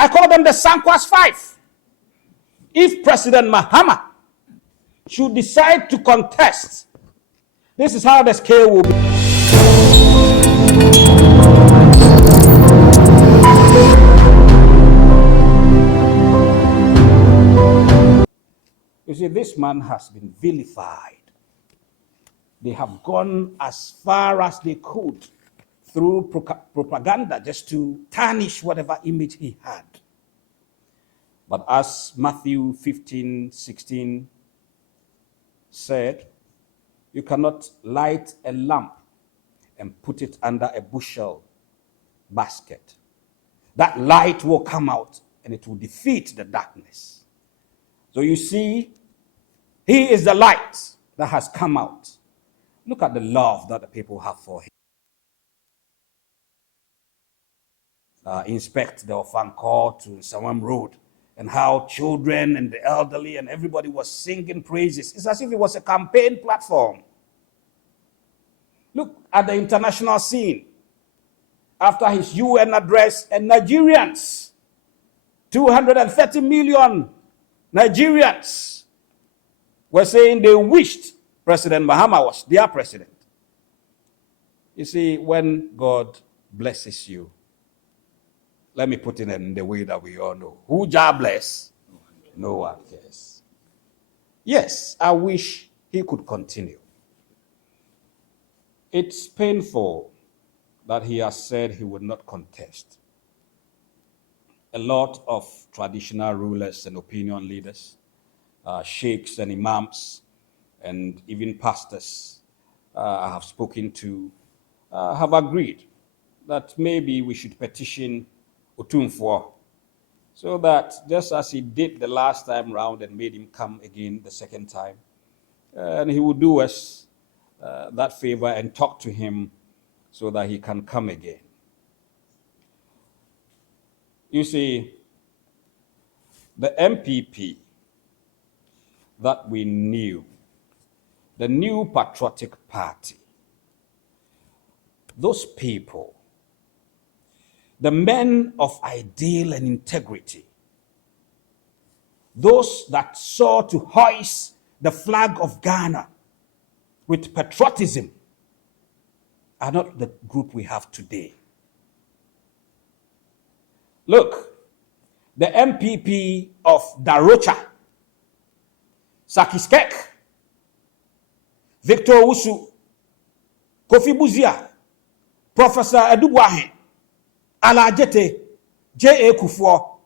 I call them the Sankwas 5. If President Mahama should decide to contest, this is how the scale will be. You see, this man has been vilified. They have gone as far as they could through propaganda just to tarnish whatever image he had. But as Matthew 15:16 said, you cannot light a lamp and put it under a bushel basket. That light will come out and it will defeat the darkness. So you see, he is the light that has come out. Look at the love that the people have for him. Inspect the Ofankor to Asuom Road, and how children and the elderly and everybody was singing praises. It's as if it was a campaign platform. Look at the international scene. After his UN address, and Nigerians, 230 million Nigerians were saying they wished President Mahama was their president. You see, when God blesses you, let me put it in the way that we all know. Who Jah bless? No one cares. Yes, I wish he could continue. It's painful that he has said he would not contest. A lot of traditional rulers and opinion leaders, sheikhs and imams, and even pastors I have spoken to have agreed that maybe we should petition Otumfuo, so that just as he did the last time round and made him come again the second time, and he will do us that favor and talk to him so that he can come again. You see, the MPP that we knew, the New Patriotic Party, those people, the men of ideal and integrity, those that sought to hoist the flag of Ghana with patriotism, are not the group we have today. Look, the MPP of Darocha, Sakiskek, Victor Usu, Kofi Buzia, Professor Edubuahe, Alajete, J.A. Kufuor,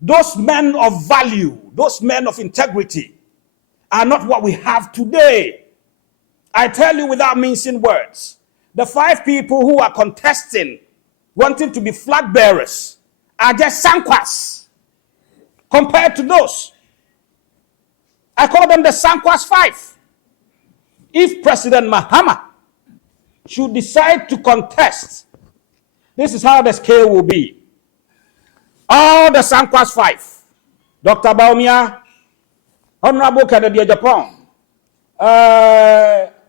those men of value, those men of integrity are not what we have today. I tell you without mincing words, the 5 people who are contesting, wanting to be flag bearers, are just Sankwas compared to those. I call them the Sankwas 5. If President Mahama should decide to contest, this is how the scale will be. All the Sankwas 5, Dr. Baumia, Honorable Kennedy Japan,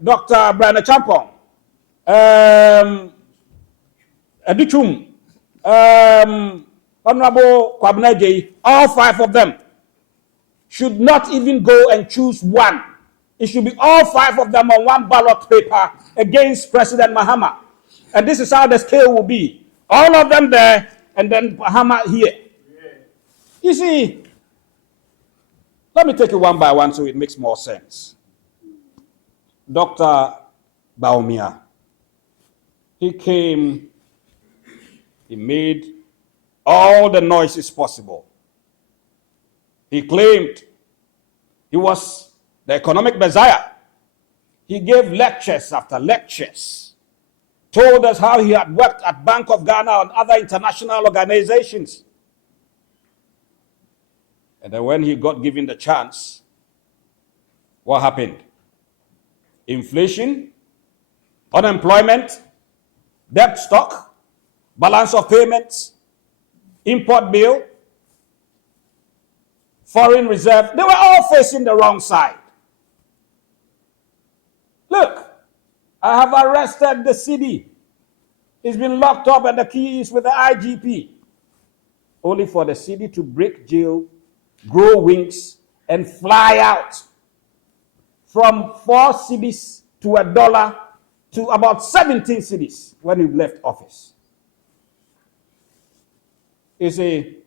Dr. Brian Champong, Edichum, Honorable Kwabneji, all 5 of them should not even go and choose one. It should be all 5 of them on one ballot paper against President Mahama. And this is how the scale will be. All of them there, and then Mahama here. You see, let me take it one by one so it makes more sense. Dr. Baumia, he came, he made all the noises possible. He claimed he was the economic messiah. He gave lectures after lectures, told us how he had worked at Bank of Ghana and other international organizations. And then when he got given the chance, what happened? Inflation, unemployment, debt stock, balance of payments, import bill, foreign reserve, they were all facing the wrong side. Look, I have arrested the city. He's been locked up and the key is with the IGP. only for the city to break jail, grow wings, and fly out from 4 cedis to $1 to about 17 cedis when he left office. You see,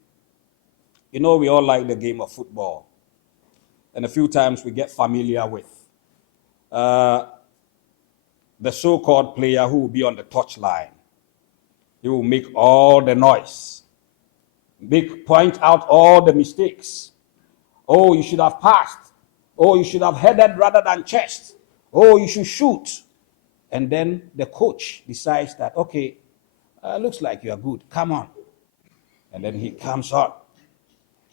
we all like the game of football. And a few times we get familiar with the so-called player who will be on the touchline. He will make all the noise, point out all the mistakes. Oh, you should have passed. Oh, you should have headed rather than chest. Oh, you should shoot. And then the coach decides that, okay, looks like you are good. Come on. And then he comes on.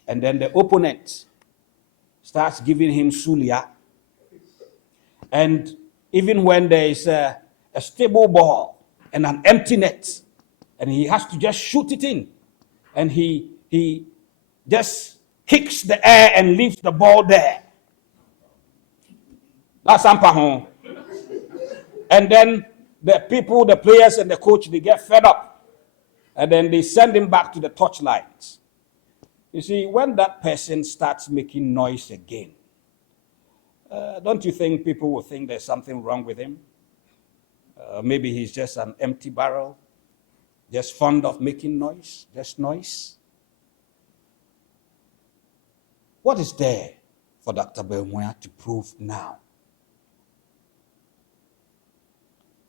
And then the opponent starts giving him sulia. And even when there is a stable ball and an empty net, and he has to just shoot it in, and he just kicks the air and leaves the ball there. That's Ampahon. And then the people, the players and the coach, they get fed up. And then they send him back to the touchlines. You see, when that person starts making noise again, don't you think people will think there's something wrong with him? Maybe he's just an empty barrel, just fond of making noise, just noise. What is there for Dr. Belmoya to prove now?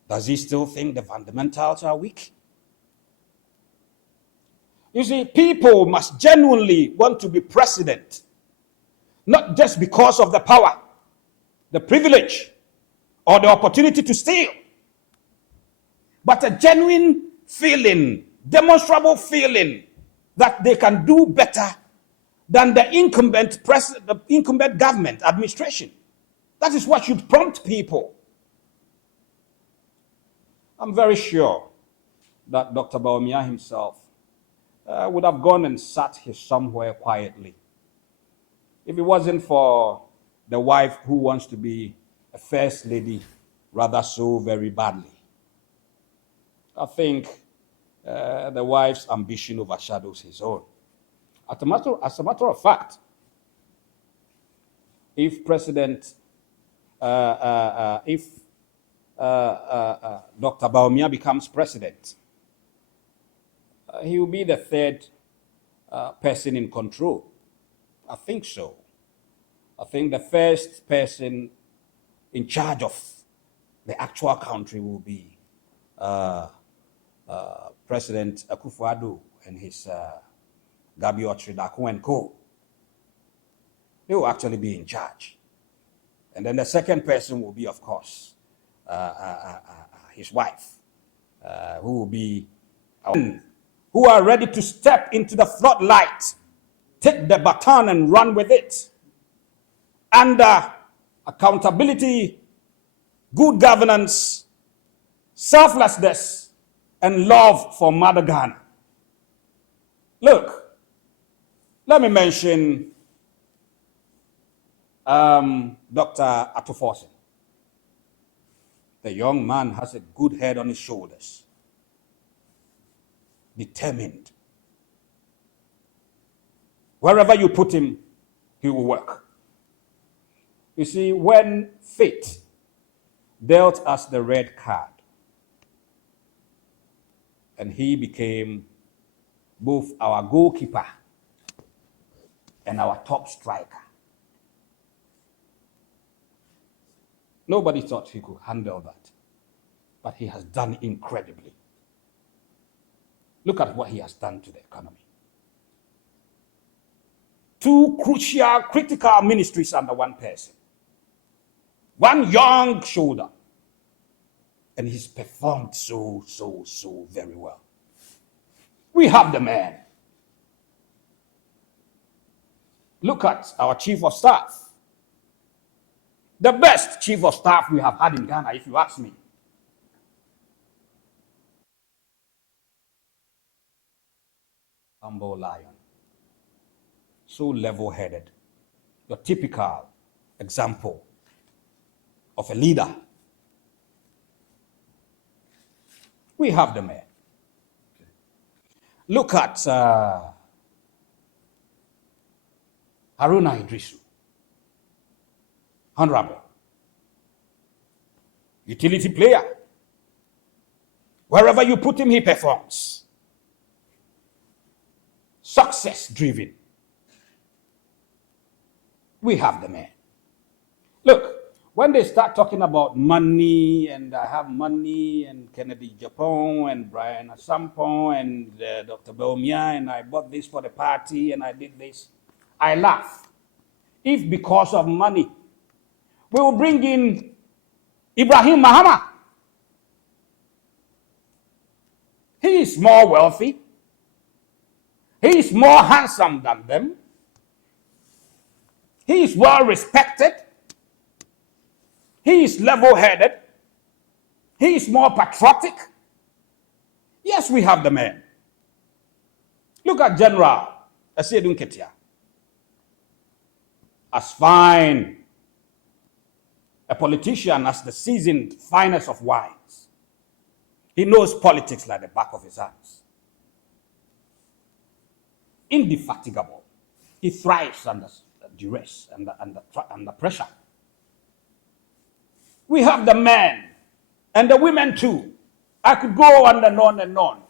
Does he still think the fundamentals are weak? You see, people must genuinely want to be president, not just because of the power, the privilege, or the opportunity to steal, but a genuine feeling, demonstrable feeling that they can do better than the incumbent government administration. That is what should prompt people. I'm very sure that Dr. Bawumia himself would have gone and sat somewhere quietly if it wasn't for the wife who wants to be a first lady rather so very badly. I think the wife's ambition overshadows his own. As a matter of fact, if Dr. Bawumia becomes president, he will be the third person in control. I think so. I think the first person in charge of the actual country will be President Akufo-Addo and his Gabi Otridaku and co. They will actually be in charge. And then the second person will be, of course, his wife, who will be who are ready to step into the floodlight, take the baton and run with it. Under accountability, good governance, selflessness, and love for Mother Ghana. Look, let me mention Dr. Atuforsen. The young man has a good head on his shoulders. Determined. Wherever you put him, he will work. You see, when fate dealt us the red card, and he became both our goalkeeper and our top striker, nobody thought he could handle that. But he has done incredibly. Look at what he has done to the economy. 2 crucial, critical ministries under one person. One young shoulder. And he's performed so very well. We have the man. Look at our chief of staff. The best chief of staff we have had in Ghana, if you ask me. Humble lion. So level-headed. Your typical example of a leader. We have the man. Look at Haruna Idrisu, honorable, utility player. Wherever you put him, he performs. Success driven. We have the man. Look, when they start talking about money, and I have money, and Kennedy Japon, and Brian Asampo, and Dr. Baumia, and I bought this for the party, and I did this, I laugh. If because of money, we will bring in Ibrahim Mahama. He is more wealthy. He is more handsome than them. He is well respected. He is level-headed. He is more patriotic. Yes, we have the man. Look at General Asiedun Ketia. As fine a politician as the seasoned finest of wines. He knows politics like the back of his hands. Indefatigable. He thrives under duress and under pressure. We have the men and the women too. I could go on and on and on.